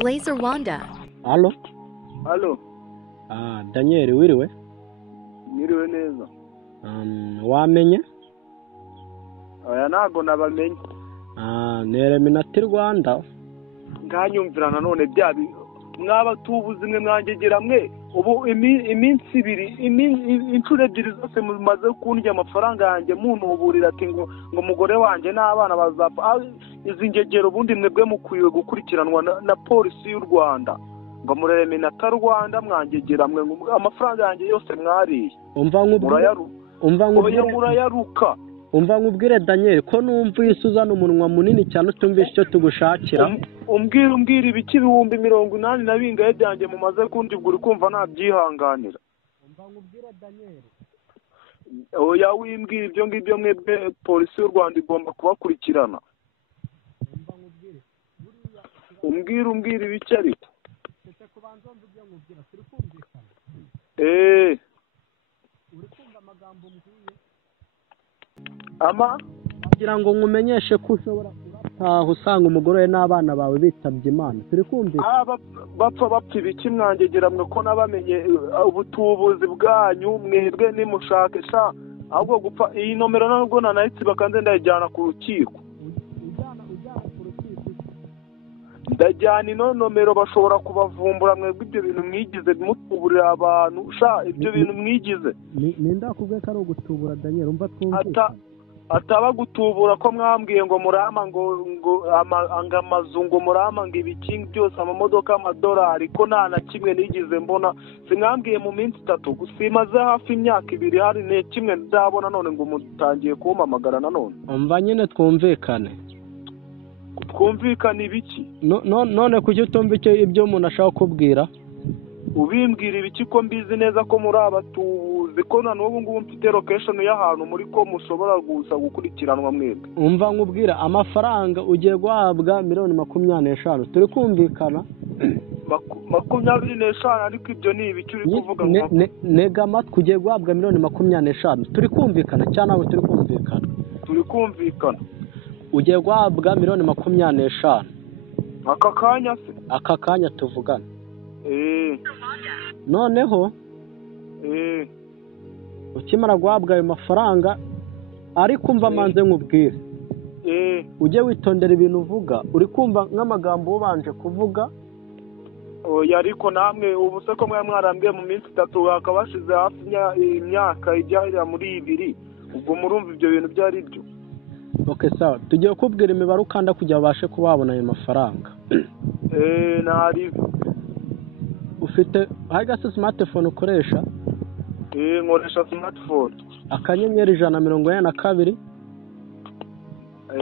Blaze Rwanda. Halo? Halo, Daniel wiriwe? mwiriwe neza. Wamenye? Oya ntago nabamenye. Nereminati Rwanda. Nganyumvira nanone byabi mwaba tubuzi mwe mwangegera mwe ubu iminsi ibiri inshuro ebyiri zose mumaze kundya amafaranga yanjye muntuburira ati ngo umugore wanjye n'abana bazapfa. Izi ngegero ubundi mwebwe mukwiye gukurikiranwa na polisi y'u Rwanda ngo Mureminati Rwanda mwangegera mwe amafaranga yanjye yose mwariye. Murayaruka. Umva nkubwire Daniel ko numva isuzana umunwa munini cyane utumvisha icyo tugushakira. Umbwira ibiki ibihumbi 80 na bingahe byanjye mumaze kundi uri kumva ntabyihanganira. Umva nkubwire Daniel. Oya wimbwira ibyo ngibyo mwebwe polisi y'u Rwanda igomba kubakurikirana. Umva nkubwire. Umbwira ibiki ariko. Tete kubanza mvuge nkubwira turi kumvikana. Uri kumva amagambo mbwiye? Kugira ngo nkumenyeshe ko ushobora kurataha usanga umugore we n'abana bawe bitabye Imana. Turi kumvikana. Bapfa ibiki mwangegera mwe ko nabamenye ubutubuzi bwanyu mwebwe nimushake sha ahubwo gupfa iyi nomero nubwo nanahitse bakanze ndayijyana ku rukiko. Ujyana ku rukiko. Ndajyana ino nomero bashobora kubavumbura mwebwe ibyo bintu mwigize mutuburira abantu sha ibyo bintu mwigize. Ndakubwiye ko ari ugutubura Daniel umva twumvikana. Ataba gutubura ko mwambwiye ngo murama ngo amazu ngo murama ngo ibikingi byose amamodoka amadolari ko nta na kimwe nigize mbona sinambwiye mu minsi 3 gusimaze hafi imyaka 2 hari ne kimwe ndabona none ngo mutangiye kumpamagara nanone. Umva nyine twumvikane ibiki none kuki utumva ibyo umuntu ashaka kubwira ubimbwira ibiki ko mbizi neza ko muri abatuzi ko na n'ubu ngubu mfite location y'ahantu muri ko mushobora gusa gukurikiranwa mwebwe. Umva nkubwira amafaranga ugiye guhabwa 25,000 turi kumvikana 25,000 ariko ibyo ni ibiki uri kuvuga nega amatwi ugiye guhabwa 25,000 turi kumvikana cyane abo turi kumvikana ugiye guhabwa 25,000 aka kanya tuvugana. Noneho ukimara guhabwa ayo mafaranga ariko umva manze nkubwire ujye witondera ibintu uvuga uri kumva nk'amagambo ubanje kuvuga. Oya ariko namwe ubu se ko mwarambwiye mu minsi 3 hakabashize hafi imyaka ijya muri 2 ubwo murumva ibyo bintu byari byo. Okay sawa tugiye kubwira imibare ukanda kujya babashe kuba wabona ayo mafaranga. Nari ufite hagase smartphone ukoresha? Nkoresha smartphone. Akanyenyeri 142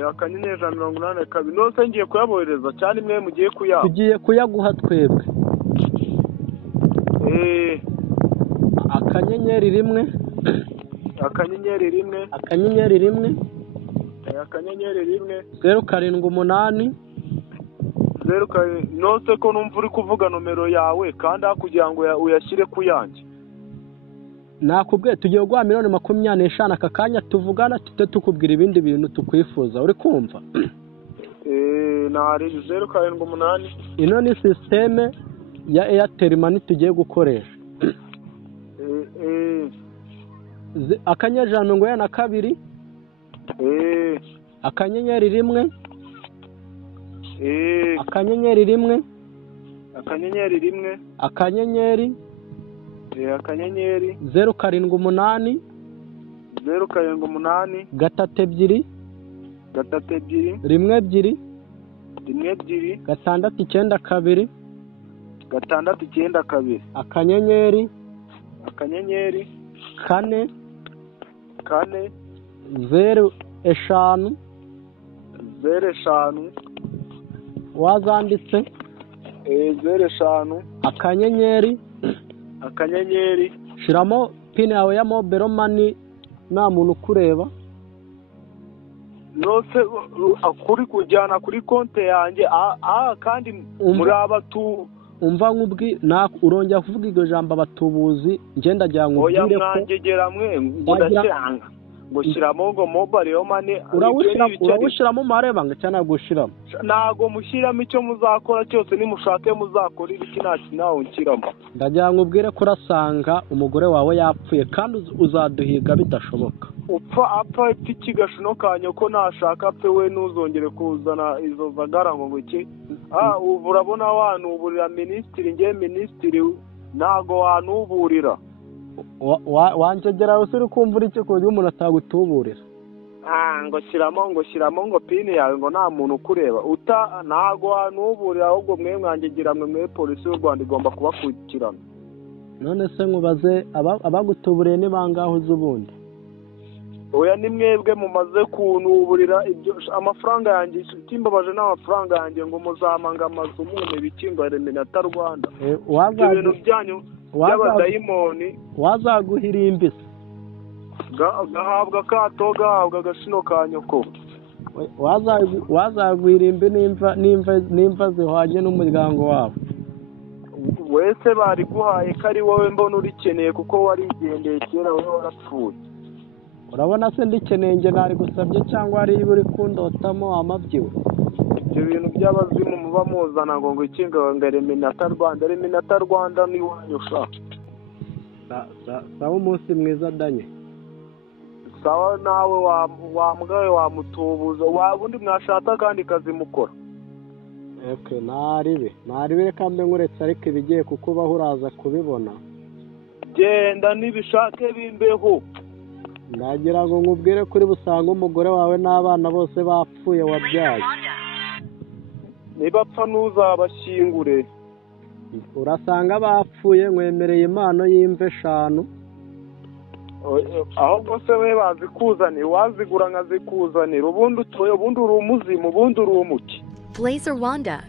akanyenyeri 182 nose ngiye kuyabohereza cyane mwe mugiye kuyaha. Tugiye kuyaguha twebwe. Akanyenyeri 1 akanyenyeri 1 078 nose ko numva uri kuvuga nomero yawe kandi kugira ngo uyashyire ku yanjye. Nakubwiye tugiye guha 25,000 aka kanya tuvugana tute tukubwira ibindi bintu tukwifuza uri kumva. Nari 078 ino ni systeme ya Airtel Money tugiye gukoresha. Akanyenyeri 182 akanyenyeri 1 akanyenyeri 1 akanyenyeri 078 gatatu 2 rimwe 2 692 akanyenyeri 4 05 wazanditse 05 akanyenyeri shiramo pin yawe ya mobile money nta muntu kureba nose akuri kujyana kuri konte yanjye kandi muri abatu umva nkubwi urongera kuvuga iryo jambo abatubuzi ngenda jya nkubwire ko oya mwangegera mwe ngudashanga ngo shyiramo ngo mobile money urawushyiramo umareba ngo cyane gushiramo ntago mushyiramo icyo muzakora cyose nimushake muzakora ibiki nta kinaho nshyiramo ndagira ngo ubwire ko urasanga umugore wawe yapfuye kandi uzaduhiga bidashoboka apfa ikigashuno kanyo ko nashaka pe we ntuzongere kuzana izo zagara ngo iki ubu urabona wanuburira minisitiri ngewe minisitiri ntago wanuburira wanjegera wese uri kumva uri iki ku buryo umuntu atagutuburira ngo shyiramo ngo pini yawe ngo nta muntu ukureba ntago wanuburira ahubwo mwe mwanjegera mwe polisi y'u Rwanda igomba kubakurikirana none se nkubaze abagutuburiye ni bangahe uzi ubundi oya ni mwebwe mumaze kunuburira ibyo amafaranga yanjye kimbabaje n'amafaranga yanjye ngo muzamanga amazu mune bikingo Reminata Rwanda ibyo bintu byanyu by'abadayimoni wazaguhira imbisi gahabwa akato gahabwa agashino ka nyoko wazaguhira imbi n'imva zihwanye n'umuryango wawe wese bari guhaye ko ari wowe mbona urikeneye kuko warigendeye kera wowe warapfuye urabona se ndikeneye nge ntari gusabye cyangwa hari ibi uri kundotamo amabyiwe ibyo bintu by'abazimu muba muzana ngo ikinga ngo Reminata Rwanda ni wanyu ushaka sawa umunsi mwiza danye sawa nawe wambwaye wamutubuza ubundi mwashata kandi kazi mukora ntaribe reka mbe nkuretse ariko ibigiye kuko ubaho uraza kubibona genda nibishake bimbeho ndagira ngo nkubwire kuri busange umugore wawe n'abana bose bapfuye wabyaye nibapfa ntuzabashyingure urasanga bapfuye nkwemereye impano y'imva 5 ahubwo se we bazikuzanira wazigura nkazikuzanira ubundi utoye ubundi uri umuzimu ubundi uri umuki Blazer Wanda,